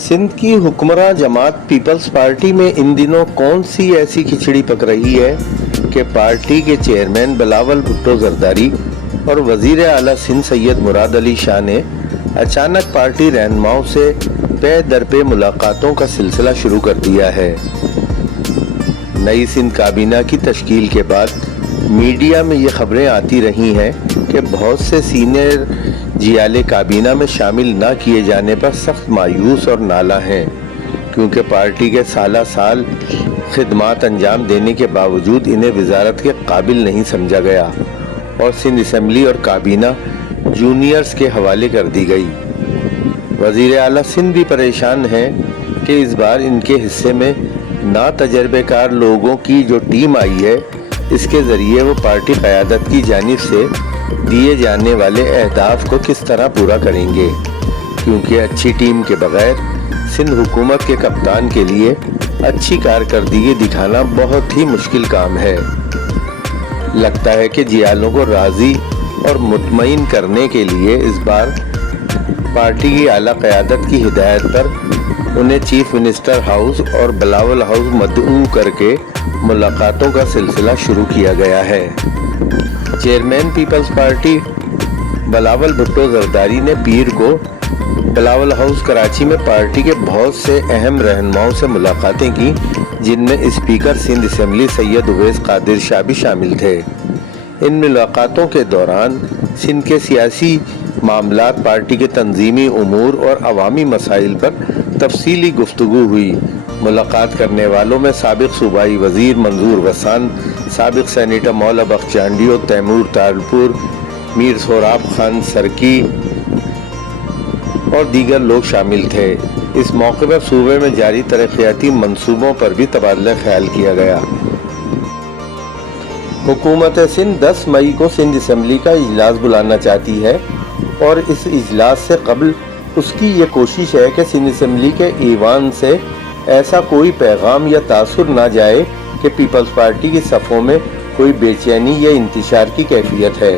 सिंध की हुक्मरां जमात peoples party में इन दिनों कौन सी ऐसी खिचड़ी पक रही है कि पार्टी के चेयरमैन बिलावल भुट्टो जरदारी और वजीर आला सिंध सैयद मुराद अली शाह ने अचानक पार्टी रहनुमाओं से पे दर पे मुलाकातों का सिलसिला शुरू कर दिया है। नई सिंध काबीना की तश्कील के बाद मीडिया में ये खबरें आती रही हैं कि बहुत से सीनियर जियाले काबीना में शामिल न किए जाने पर सख्त मायूस और नाला हैं, क्योंकि पार्टी के साला साल खिदमात अंजाम देने के बावजूद इन्हें वजारत के काबिल नहीं समझा गया और सिंध असम्बली और काबीना जूनियर्स के हवाले कर दी गई। वजीर आला सिंध भी परेशान हैं कि इस बार इनके हिस्से में ना तजर्बेकार लोगों की जो टीम आई है, इसके ज़रिए वो पार्टी क़यादत की जानिब से दिए जाने वाले अहदाफ को किस तरह पूरा करेंगे, क्योंकि अच्छी टीम के बगैर सिंध हुकूमत के कप्तान के लिए अच्छी कारकर्दगी दिखाना बहुत ही मुश्किल काम है। लगता है कि जियालों को राज़ी और मुतमईन करने के लिए इस बार पार्टी की आला क़यादत की हिदायत पर उन्हें चीफ मिनिस्टर हाउस और बिलावल हाउस मदऊ करके मुलाकातों का सिलसिला शुरू किया गया है। Chairman Peoples party Bilawal Bhutto Zardari ने पीर को बिलावल हाउस कराची में पार्टी के बहुत से अहम रहनुमाओं से मुलाकातें की, जिनमें स्पीकर सिंध असम्बली सैयद उवैस कादिर शाह भी शामिल थे। इन मुलाकातों के दौरान सिंध के सियासी मामलात, पार्टी के तंजीमी उमूर और अवामी मसाइल पर तफसीली गुफ्तगू हुई। मुलाकात करने वालों में साबिक सूबाई वजीर मंजूर गसान, साबिक सेनेटर मौला बख्श चांडियो, तैमूर तालपुर, मीर सोराब खान सरकी और दीगर लोग शामिल थे। इस मौके पर सूबे में जारी तरक्याती मंसूबों पर भी तबादला ख्याल किया गया। हुकूमत सिंध 10 मई को सिंध असम्बली का इजलास बुलाना चाहती है और इस इजलास से कबल उसकी ये कोशिश है कि सिंध असम्बली के ईवान से ऐसा कोई पैगाम या तासुर ना जाए कि पीपल्स पार्टी की सफ़ों में कोई बेचैनी या इंतशार की कैफियत है।